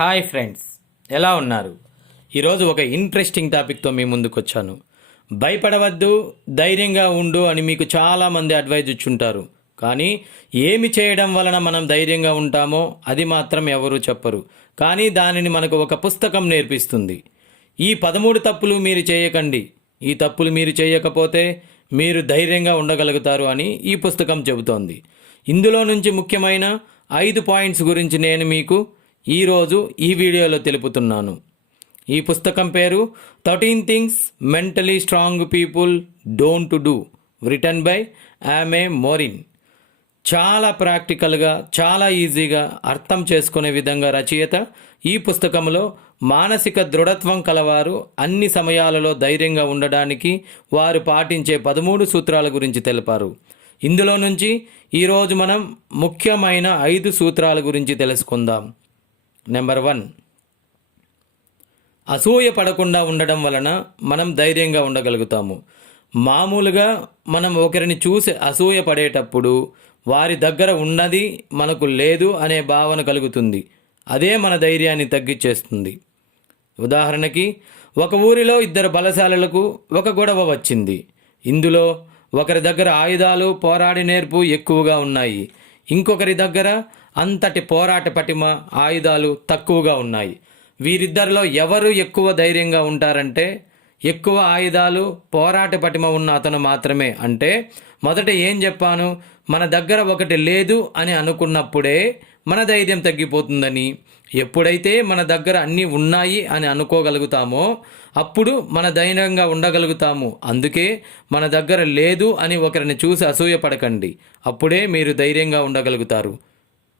Hi friends, ఎలా ఉన్నారు? ఈరోజు ఒక ఇంట్రెస్టింగ్ టాపిక్తో మీ ముందుకు వచ్చాను. భయపడవద్దు, ధైర్యంగా ఉండు అని మీకు చాలామంది అడ్వైజ్ ఇచ్చుంటారు. కానీ ఏమి చేయడం వలన మనం ధైర్యంగా ఉంటామో అది మాత్రం ఎవరూ చెప్పరు. కానీ దానిని మనకు ఒక పుస్తకం నేర్పిస్తుంది. ఈ 13 తప్పులు మీరు చేయకండి, ఈ తప్పులు మీరు చేయకపోతే మీరు ధైర్యంగా ఉండగలుగుతారు అని ఈ పుస్తకం చెబుతోంది. ఇందులో నుంచి ముఖ్యమైన 5 పాయింట్స్ గురించి నేను మీకు ఈరోజు ఈ వీడియోలో తెలుపుతున్నాను. ఈ పుస్తకం పేరు 13 things mentally strong people don't do, written by ఆమె మోరిన్. చాలా ప్రాక్టికల్గా, చాలా ఈజీగా అర్థం చేసుకునే విధంగా రచయిత ఈ పుస్తకంలో మానసిక దృఢత్వం కలవారు అన్ని సమయాలలో ధైర్యంగా ఉండడానికి వారు పాటించే 13 సూత్రాల గురించి తెలిపారు. ఇందులో నుంచి ఈరోజు మనం ముఖ్యమైన 5 సూత్రాల గురించి తెలుసుకుందాం. నెంబర్ 1, అసూయ పడకుండా ఉండడం వలన మనం ధైర్యంగా ఉండగలుగుతాము. మామూలుగా మనం ఒకరిని చూసి అసూయ పడేటప్పుడు వారి దగ్గర ఉన్నది మనకు లేదు అనే భావన కలుగుతుంది. అదే మన ధైర్యాన్ని తగ్గించేస్తుంది. ఉదాహరణకి, ఒక ఊరిలో 2 బలశాలులకు ఒక గొడవ వచ్చింది. ఇందులో ఒకరి దగ్గర ఆయుధాలు, పోరాడి నేర్పు ఎక్కువగా ఉన్నాయి. ఇంకొకరి దగ్గర అంతటి పోరాట పటిమ, ఆయుధాలు తక్కువగా ఉన్నాయి. వీరిద్దరిలో ఎవరు ఎక్కువ ధైర్యంగా ఉంటారంటే ఎక్కువ ఆయుధాలు, పోరాట పటిమ ఉన్న అతను మాత్రమే. అంటే మొదట ఏం చెప్పాను, మన దగ్గర ఒకటి లేదు అని అనుకున్నప్పుడే మన ధైర్యం తగ్గిపోతుందని. ఎప్పుడైతే మన దగ్గర అన్నీ ఉన్నాయి అని అనుకోగలుగుతామో అప్పుడు మన ధైర్యంగా ఉండగలుగుతాము. అందుకే మన దగ్గర లేదు అని ఒకరిని చూసి అసూయపడకండి, అప్పుడే మీరు ధైర్యంగా ఉండగలుగుతారు.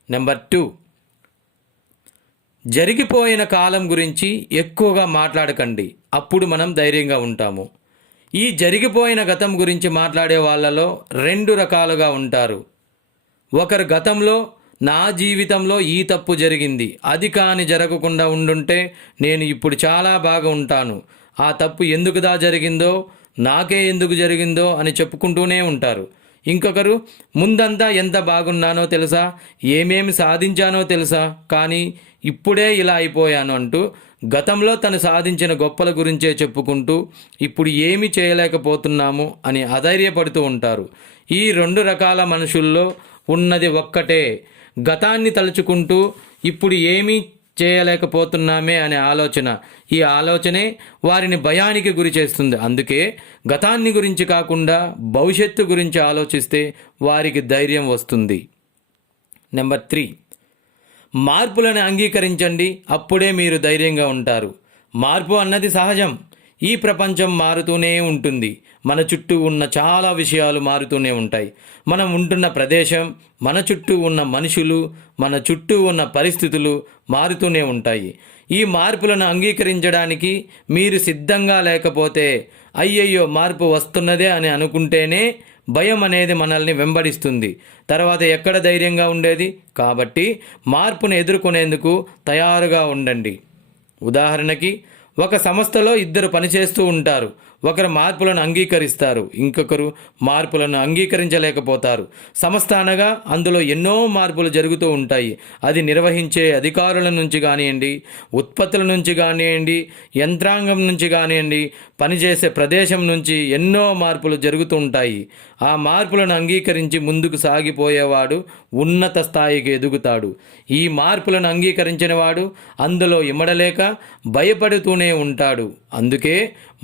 నెంబర్ 2, జరిగిపోయిన కాలం గురించి ఎక్కువగా మాట్లాడకండి, అప్పుడు మనం ధైర్యంగా ఉంటాము. ఈ జరిగిపోయిన గతం గురించి మాట్లాడే వాళ్ళలో 2 రకాలుగా ఉంటారు. ఒకరు గతంలో నా జీవితంలో ఈ తప్పు జరిగింది, అది కాని జరగకుండా ఉండుంటే నేను ఇప్పుడు చాలా బాగా ఉంటాను, ఆ తప్పు ఎందుకుదా జరిగిందో, నాకే ఎందుకు జరిగిందో అని చెప్పుకుంటూనే ఉంటారు. ఇంకొకరు ముందంతా ఎంత బాగున్నానో తెలుసా, ఏమేమి సాధించానో తెలుసా, కానీ ఇప్పుడే ఇలా అయిపోయాను అంటూ గతంలో తను సాధించిన గొప్పల గురించే చెప్పుకుంటూ ఇప్పుడు ఏమి చేయలేకపోతున్నాము అని అధైర్యపడుతూ ఉంటారు. ఈ 2 రకాల మనుషుల్లో ఉన్నది ఒక్కటే, గతాన్ని తలుచుకుంటూ ఇప్పుడు ఏమీ చేయలేకపోతున్నామే అనే ఆలోచన. ఈ ఆలోచనే వారిని భయానికి గురి చేస్తుంది. అందుకే గతాన్ని గురించి కాకుండా భవిష్యత్తు గురించి ఆలోచిస్తే వారికి ధైర్యం వస్తుంది. నెంబర్ 3, మార్పులను అంగీకరించండి, అప్పుడే మీరు ధైర్యంగా ఉంటారు. మార్పు అన్నది సహజం. ఈ ప్రపంచం మారుతూనే ఉంటుంది. మన చుట్టూ ఉన్న చాలా విషయాలు మారుతూనే ఉంటాయి. మనం ఉంటున్న ప్రదేశం, మన చుట్టూ ఉన్న మనుషులు, మన చుట్టూ ఉన్న పరిస్థితులు మారుతూనే ఉంటాయి. ఈ మార్పులను అంగీకరించడానికి మీరు సిద్ధంగా లేకపోతే, అయ్యయ్యో మార్పు వస్తున్నదే అని అనుకుంటేనే భయం అనేది మనల్ని వెంబడిస్తుంది. తర్వాత ఎక్కడ ధైర్యంగా ఉండేది? కాబట్టి మార్పును ఎదుర్కొనేందుకు తయారుగా ఉండండి. ఉదాహరణకి, ఒక సంస్థలో 2 పనిచేస్తూ ఉంటారు. ఒకరు మార్పులను అంగీకరిస్తారు, ఇంకొకరు మార్పులను అంగీకరించలేకపోతారు. సంస్థ అనగా అందులో ఎన్నో మార్పులు జరుగుతూ ఉంటాయి. అది నిర్వహించే అధికారుల నుంచి కానివ్వండి, ఉత్పత్తుల నుంచి కానివ్వండి, యంత్రాంగం నుంచి కానివ్వండి, పనిచేసే ప్రదేశం నుంచి ఎన్నో మార్పులు జరుగుతూ ఉంటాయి. ఆ మార్పులను అంగీకరించి ముందుకు సాగిపోయేవాడు ఉన్నత స్థాయికి ఎదుగుతాడు. ఈ మార్పులను అంగీకరించిన వాడు అందులో ఇమడలేక భయపడుతూనే ఉంటాడు. అందుకే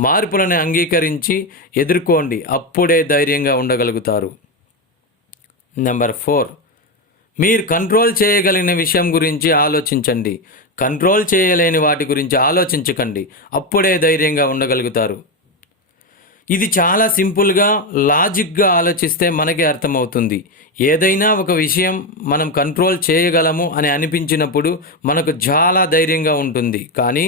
మార్పులను అంగీకరించి ఎదుర్కోండి, అప్పుడే ధైర్యంగా ఉండగలుగుతారు. నెంబర్ 4, మీరు కంట్రోల్ చేయగలిగిన విషయం గురించి ఆలోచించండి, కంట్రోల్ చేయలేని వాటి గురించి ఆలోచించకండి, అప్పుడే ధైర్యంగా ఉండగలుగుతారు. ఇది చాలా సింపుల్గా, లాజిక్గా ఆలోచిస్తే మనకే అర్థమవుతుంది. ఏదైనా ఒక విషయం మనం కంట్రోల్ చేయగలము అని అనిపించినప్పుడు మనకు చాలా ధైర్యంగా ఉంటుంది. కానీ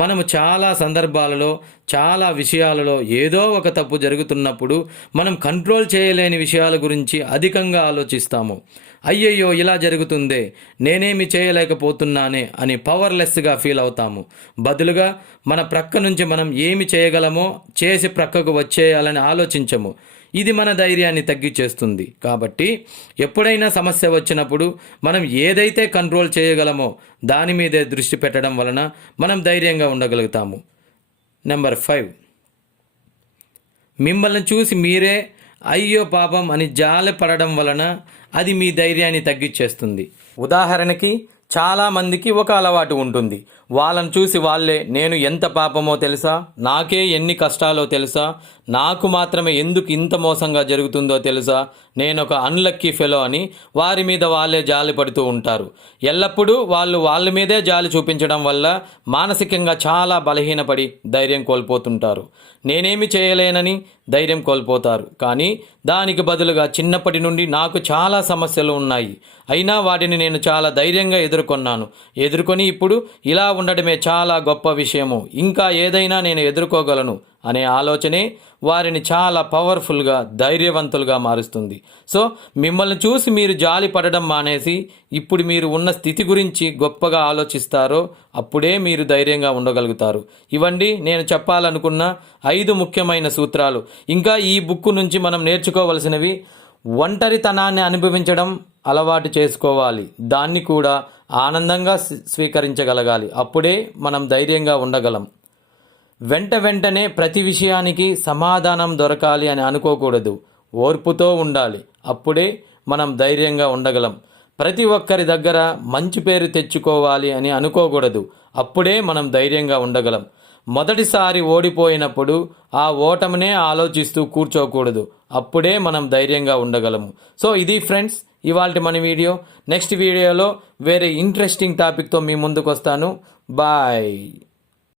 మనము చాలా సందర్భాలలో, చాలా విషయాలలో ఏదో ఒక తప్పు జరుగుతున్నప్పుడు మనం కంట్రోల్ చేయలేని విషయాల గురించి అధికంగా ఆలోచిస్తాము. అయ్యయ్యో ఇలా జరుగుతుందే, నేనేమి చేయలేకపోతున్నానే అని పవర్లెస్గా ఫీల్ అవుతాము. బదులుగా మన ప్రక్క నుంచి మనం ఏమి చేయగలమో చేసి ప్రక్కకు వచ్చేయాలని ఆలోచించము. ఇది మన ధైర్యాన్ని తగ్గించేస్తుంది. కాబట్టి ఎప్పుడైనా సమస్య వచ్చినప్పుడు మనం ఏదైతే కంట్రోల్ చేయగలమో దాని మీదే దృష్టి పెట్టడం వలన మనం ధైర్యంగా ఉండగలుగుతాము. నెంబర్ 5, మిమ్మల్ని చూసి మీరే అయ్యో పాపం అని జాలి పడడం వలన అది మీ ధైర్యాన్ని తగ్గించేస్తుంది. ఉదాహరణకి చాలామందికి ఒక అలవాటు ఉంటుంది. వాళ్ళని చూసి వాళ్ళే నేను ఎంత పాపమో తెలుసా, నాకే ఎన్ని కష్టాలో తెలుసా, నాకు మాత్రమే ఎందుకు ఇంత మోసంగా జరుగుతుందో తెలుసా, నేను ఒక అన్లక్కీ ఫెలో అని వారి మీద వాళ్ళే జాలి పడుతూ ఉంటారు. ఎల్లప్పుడూ వాళ్ళ మీదే జాలి చూపించడం వల్ల మానసికంగా చాలా బలహీనపడి ధైర్యం కోల్పోతుంటారు. నేనేమి చేయలేనని ధైర్యం కోల్పోతారు. కానీ దానికి బదులుగా చిన్నప్పటి నుండి నాకు చాలా సమస్యలు ఉన్నాయి, అయినా వాటిని నేను చాలా ధైర్యంగా ఎదుర్కొని ఇప్పుడు ఇలా ఉండడమే చాలా గొప్ప విషయము, ఇంకా ఏదైనా నేను ఎదుర్కోగలను అనే ఆలోచనే వారిని చాలా పవర్ఫుల్గా ధైర్యవంతులుగా మారుస్తుంది. సో మిమ్మల్ని చూసి మీరు జాలి పడడం మానేసి ఇప్పుడు మీరు ఉన్న స్థితి గురించి గొప్పగా ఆలోచిస్తారో అప్పుడే మీరు ధైర్యంగా ఉండగలుగుతారు. ఇవండి నేను చెప్పాలనుకున్న 5 ముఖ్యమైన సూత్రాలు. ఇంకా ఈ బుక్ నుంచి మనం నేర్చుకోవలసినవి: ఒంటరితనాన్ని అనుభవించడం అలవాటు చేసుకోవాలి, దాన్ని కూడా ఆనందంగా స్వీకరించగలగాలి, అప్పుడే మనం ధైర్యంగా ఉండగలం. వెంటనే ప్రతి విషయానికి సమాధానం దొరకాలి అని అనుకోకూడదు, ఓర్పుతో ఉండాలి, అప్పుడే మనం ధైర్యంగా ఉండగలం. ప్రతి ఒక్కరి దగ్గర మంచి పేరు తెచ్చుకోవాలి అని అనుకోకూడదు, అప్పుడే మనం ధైర్యంగా ఉండగలం. మొదటిసారి ఓడిపోయినప్పుడు ఆ ఓటమినే ఆలోచిస్తూ కూర్చోకూడదు, అప్పుడే మనం ధైర్యంగా ఉండగలము. సో ఇది ఫ్రెండ్స్ ఇవాల్టి మన వీడియో. నెక్స్ట్ వీడియోలో వేరే ఇంట్రెస్టింగ్ టాపిక్తో మీ ముందుకు వస్తాను. బాయ్.